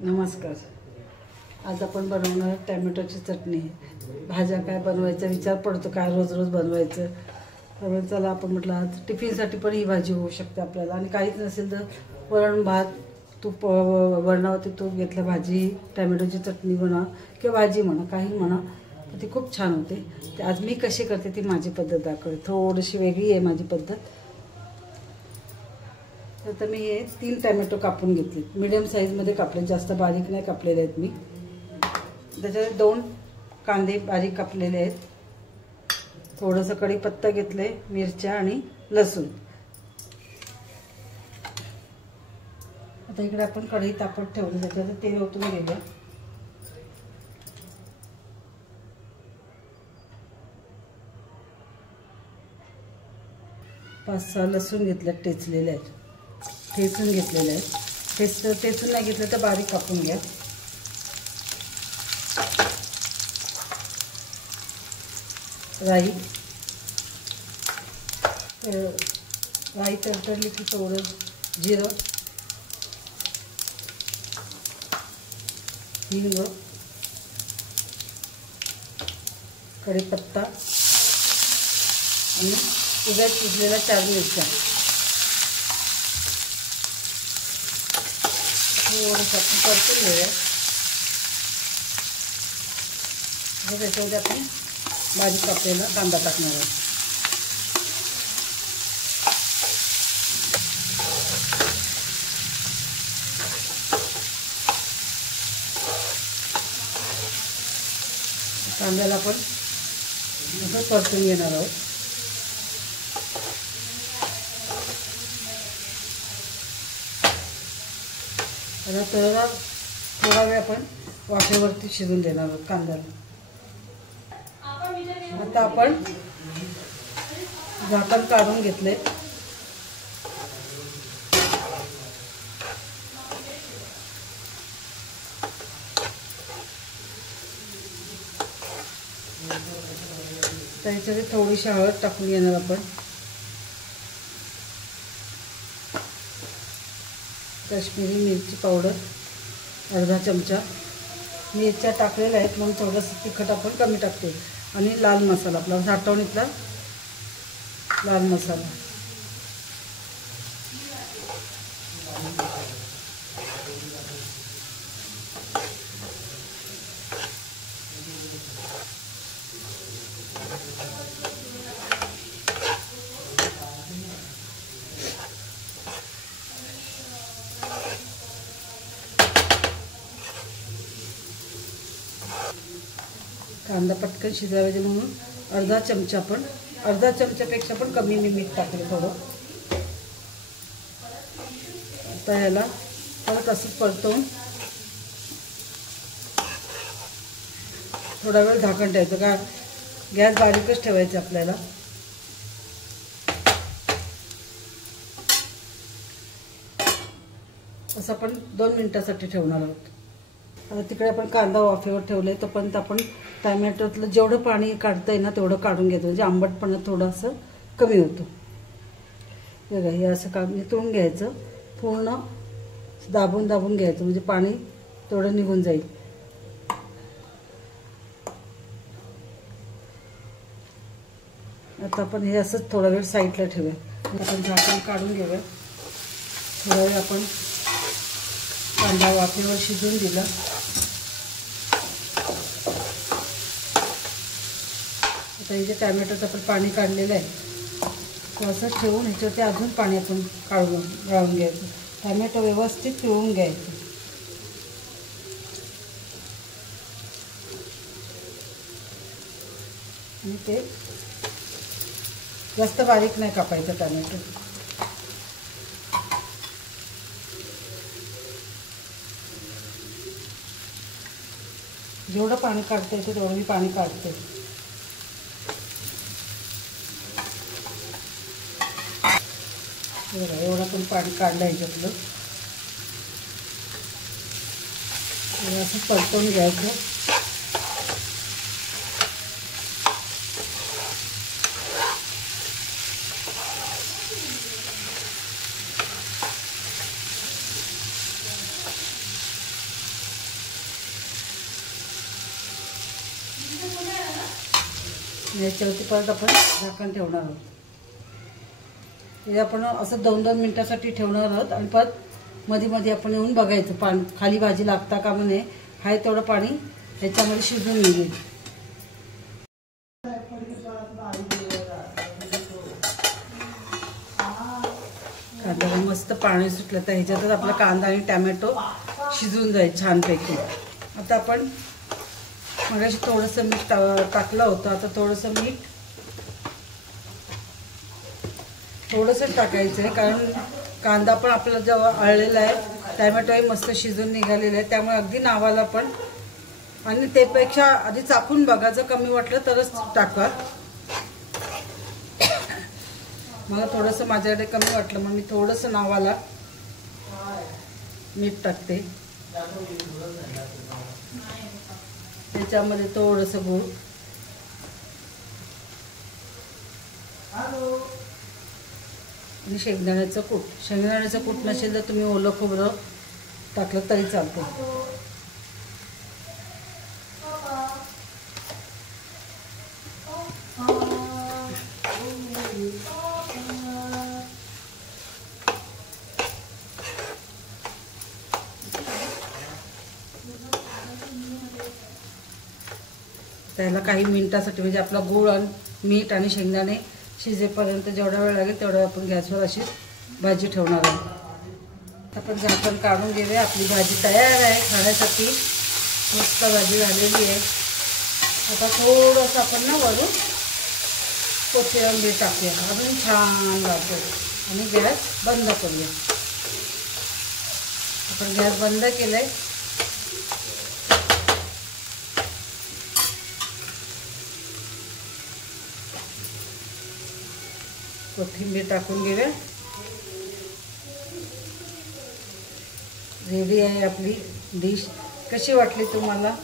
नमस्कार. आज आपण बनवणार टॅमॅटोची चटणी. भाज्या काय बनवायचा विचार पडतो, काय रोज रोज बनवायचं. त्यामुळे चला आपण म्हटलं आज टिफिनसाठी पण ही भाजी होऊ शकते आपल्याला. आणि काहीच नसेल तर वरण भात, तूप, वरणावरती तूप घेतलं, भाजी टॅमॅटोची चटणी म्हणा किंवा भाजी म्हणा, काही म्हणा, तर ती खूप छान होते. ते आज मी कशी करते ती माझी पद्धत दाखवते. थोडीशी वेगळी आहे माझी पद्धत. तर मी हे 3 टॅमॅटो कापून घेतले, मीडियम साईजमध्ये कापले, जास्त बारीक नाही कापलेले आहेत मी. त्याच्यात 2 कांदे बारीक कापलेले आहेत, थोडंसं कढीपत्ता घेतले, मिरच्या आणि लसूण. आता इकडे आपण कढई तापत ठेवली, त्याच्यात तेल ओतून घेऊया. पाच 6 लसूण घेतले, टेचलेले आहेत, ठेचून घेतलेले आहेत. ठेचून नाही घेतलं तर बारीक कापून घ्या. राई तडतडली की थोडं जिरं, हिंग, कढीपत्ता आणि उभ्या चिरलेल्या 4 मिरच्या. थोडंसं आपण परतून घेऊया. त्याच्यामध्ये आपण बारीक कापलेला कांदा टाकणार आहोत. कांद्याला आपण असं परतून घेणार आहोत. आता थोडा वेळ आपण वाफेवरती शिजून देणार आहोत कांद्याला. आता आपण झाकण काढून घेतले. त्याच्यामध्ये थोडीशी हळद टाकून घेणार आपण. काश्मीरी मिरची पावडर अर्धा चमचा. मिरच्या टाकलेल्या आहेत म्हणून थोडंसं तिखट आपण कमी टाकतो. आणि लाल मसाला, आपला साठवणीतला लाल मसाला. कांदा पटकन शिजावे म्हणून अर्धा चमच्यापेक्षा पण कमी मी मीठ टाकले थोडं. आता ह्याला परत असंच परतवून थोडा वेळ झाकण ठेवायचं. का गॅस बारीकच ठेवायचा आपल्याला. असं आपण 2 मिनिटासाठी ठेवणार आहोत. आता तिकडे आपण कांदा वाफेवर ठेवले, तोपर्यंत आपण टॅमॅटोतलं जेवढं पाणी काढता येईल ना तेवढं काढून घेतो, म्हणजे आंबटपणा थोडंसं कमी होतो. बघा, हे असं नितळून घ्यायचं, पूर्ण दाबून घ्यायचं, म्हणजे पाणी तेवढं निघून जाईल. आता आपण हे असंच थोडा वेळ साईडला ठेवूया. आपण झाकण काढून घेऊया. थोडा वेळ आपण कांदा वाफेवर शिजून दिला. आता हे जे टॅमॅटोचं आपण पाणी काढलेलं आहे ते असं ठेवून ह्याच्यावरती अजून पाणी आपण गाळून घ्यायचं. टॅमॅटो व्यवस्थित पिळून घ्यायचं. आणि ते जास्त बारीक नाही कापायचं टॅमॅटो. जेवढं पाणी काढता येतं तेवढं मी पाणी काढते. बघा, एवढं पण पाणी काढलं ह्याच्यातलं. असं परतवून घ्यायचं. याच्यावरती परत आपण झाकण ठेवणार आहोत. हे आपण असं 2-2 मिनिटासाठी ठेवणार आहोत आणि परत मध्ये मध्ये आपण येऊन बघायचं पाणी खाली भाजी लागता का म्हणे. हाय तेवढं पाणी ह्याच्यामध्ये शिजून येईल. कांद्याला मस्त पाणी सुटलं तर ह्याच्यातच आपला कांदा आणि टॅमॅटो शिजून जाईल छानपैकी. आता आपण मगाशी थोडंसं मीठ टाकलं होतं. आता थोडंसं मीठ थोडंसं टाकायचं आहे कारण कांदा पण आपला जेव्हा आळलेला आहे, टॅमॅटोही मस्त शिजून निघालेलं आहे, त्यामुळे अगदी नावाला पण. आणि त्यापेक्षा आधी चाकून बघा, जर कमी वाटलं तरच टाका. मला थोडंसं माझ्याकडे कमी वाटलं मग मी थोडंसं नावाला मीठ टाकते. त्याच्यामध्ये थोडंसं गूळ आणि शेंगदाण्याचं कूट. शेंगदाण्याचं कूट नसेल तर तुम्ही ओलं खोबरं टाकलं तरी चालतं. त्याला काही मिनिटासाठी म्हणजे आपला गूळ आणि मीठ आणि शेंगदाणे शिजेपर्यंत जेवढा वेळ लागेल तेवढा आपण गॅसवर अशी भाजी ठेवणार आहोत. आपण झाकण काढून घेऊया. आपली भाजी तयार आहे खाण्यासाठी. मस्त भाजी झालेली आहे. आता थोडंसं आपण ना वरून कोथिंबीर टाकूया, अजून छान लागतो. आणि गॅस बंद करूया. आपण गॅस बंद केलाय. कोथिंबीर टाकून घेऊया. रेडी आहे आपली डिश. कशी वाटली तुम्हाला?